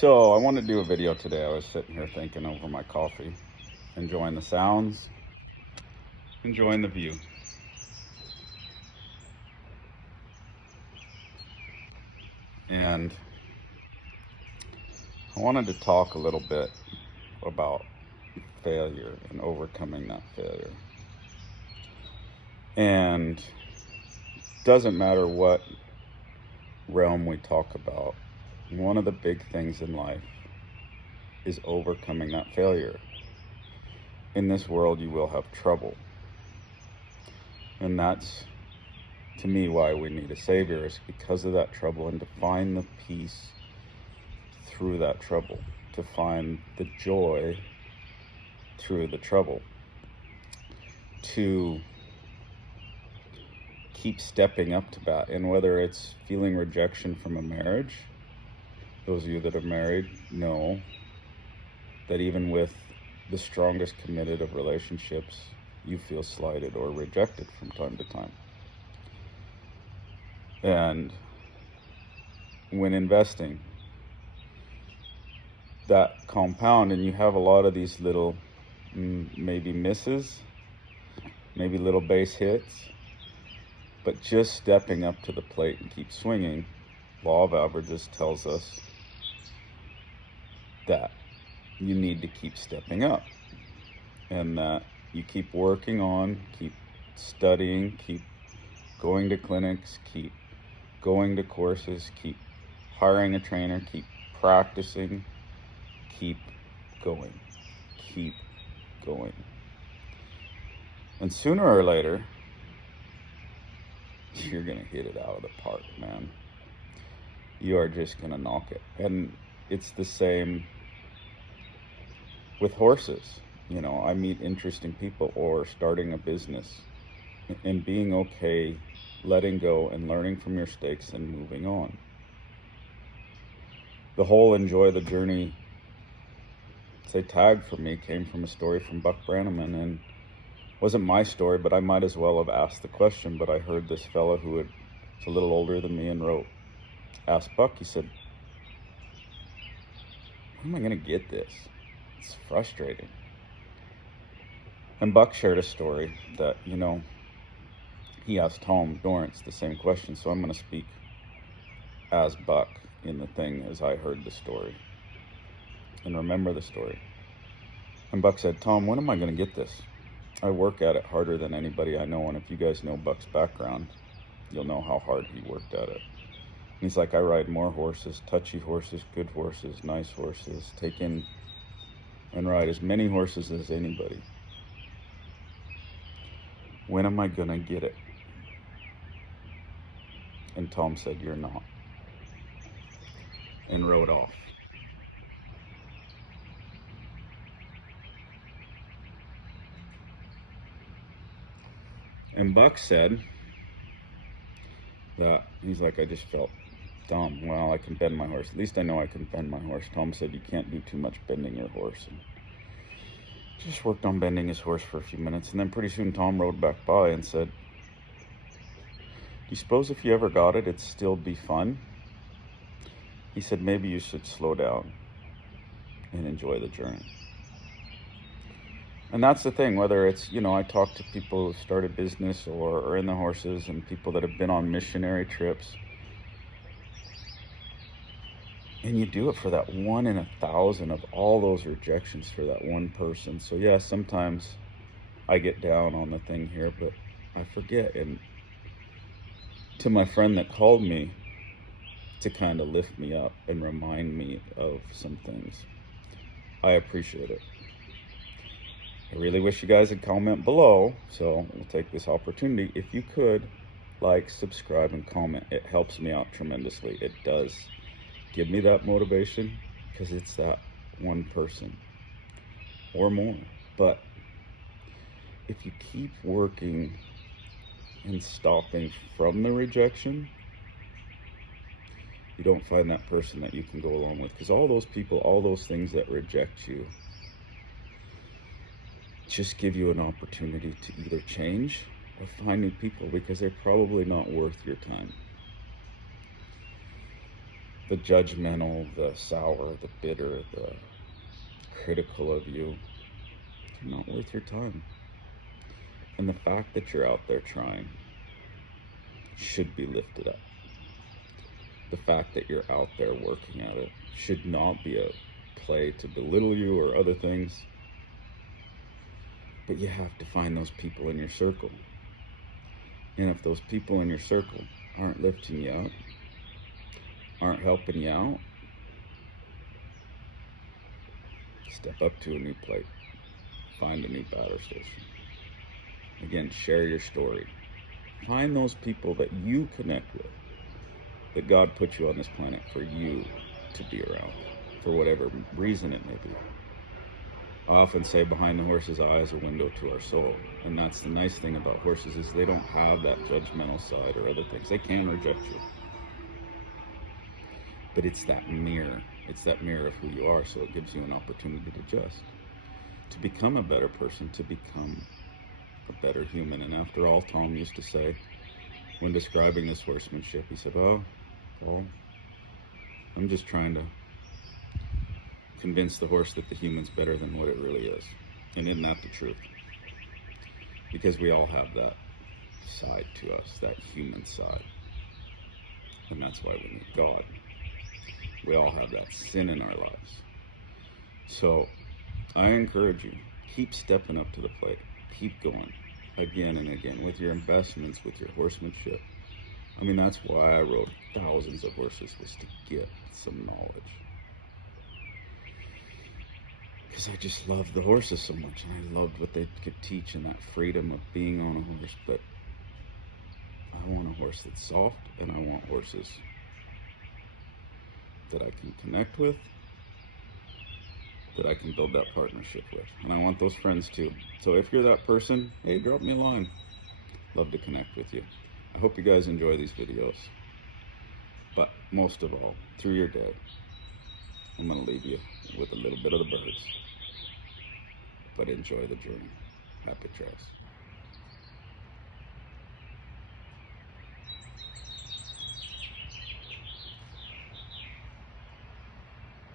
So I wanted to do a video today. I was sitting here thinking over my coffee, enjoying the sounds, enjoying the view. And I wanted to talk a little bit about failure and overcoming that failure. And it doesn't matter what realm we talk about, one of the big things in life is overcoming that failure. In this world, you will have trouble. And that's, to me, why we need a savior, is because of that trouble, and to find the peace through that trouble, to find the joy through the trouble, to keep stepping up to bat. And whether it's feeling rejection from a marriage, those of you that are married know that even with the strongest committed of relationships, you feel slighted or rejected from time to time. And when investing, that compound, and you have a lot of these little maybe misses, maybe little base hits, but just stepping up to the plate and keep swinging. Law of averages tells us that you need to keep stepping up, and that you keep working on, keep studying, keep going to clinics, keep going to courses, keep hiring a trainer, keep practicing, keep going. And sooner or later, you're going to hit it out of the park, man. You are just going to knock it. And it's the same with horses. You know, I meet interesting people, or starting a business, and being okay, letting go and learning from your mistakes and moving on. The whole enjoy the journey, say, tag for me came from a story from Buck Brannaman, and wasn't my story, but I might as well have asked the question. But I heard this fella who was a little older than me and asked Buck, he said, when am I going to get this? It's frustrating. And Buck shared a story that, he asked Tom Dorrance the same question. So I'm going to speak as Buck in the thing as I heard the story and remember the story. And Buck said, Tom, when am I going to get this? I work at it harder than anybody I know. And if you guys know Buck's background, you'll know how hard he worked at it. He's like, I ride more horses, touchy horses, good horses, nice horses, take in and ride as many horses as anybody. When am I gonna get it? And Tom said, you're not. And rode off. And Buck said that, he's like, I just felt dumb. Well, I can bend my horse. At least I know I can bend my horse. Tom said, you can't do too much bending your horse. And just worked on bending his horse for a few minutes. And then pretty soon Tom rode back by and said, do you suppose if you ever got it, it'd still be fun? He said, maybe you should slow down and enjoy the journey. And that's the thing, whether it's, I talk to people who started business or are in the horses, and people that have been on missionary trips. And you do it for that 1 in 1,000 of all those rejections for that one person. So yeah, sometimes I get down on the thing here, but I forget. And to my friend that called me to kind of lift me up and remind me of some things, I appreciate it. I really wish you guys would comment below, so we'll take this opportunity. If you could, like, subscribe, and comment. It helps me out tremendously. It does give me that motivation, because it's that one person or more. But if you keep working and stopping from the rejection, you don't find that person that you can go along with. Because all those people, all those things that reject you, just give you an opportunity to either change or find new people, because they're probably not worth your time. the judgmental, the sour, the bitter, the critical of you, they're not worth your time. And the fact that you're out there trying should be lifted up. The fact that you're out there working at it should not be a play to belittle you or other things. But you have to find those people in your circle. And if those people in your circle aren't lifting you up, aren't helping you out, step up to a new plate. Find a new batter station. Again, share your story. Find those people that you connect with, that God put you on this planet for you to be around, for whatever reason it may be. I often say behind the horse's eye is a window to our soul. And that's the nice thing about horses, is they don't have that judgmental side or other things. They can reject you. But it's that mirror. It's that mirror of who you are, so it gives you an opportunity to adjust, to become a better person, to become a better human. And after all, Tom used to say, when describing this horsemanship, he said, "Oh, Paul, I'm just trying to convince the horse that the human's better than what it really is." And isn't that the truth? Because we all have that side to us, that human side. And that's why we need God. We all have that sin in our lives. So I encourage you, keep stepping up to the plate. Keep going again and again with your investments, with your horsemanship. I mean, that's why I rode thousands of horses, was to get some knowledge. Because I just loved the horses so much, and I loved what they could teach and that freedom of being on a horse. But I want a horse that's soft, and I want horses that I can connect with, that I can build that partnership with. And I want those friends too. So if you're that person, hey, drop me a line. Love to connect with you. I hope you guys enjoy these videos. But most of all, through your day, I'm going to leave you with a little bit of the birds. But enjoy the journey. Happy trails.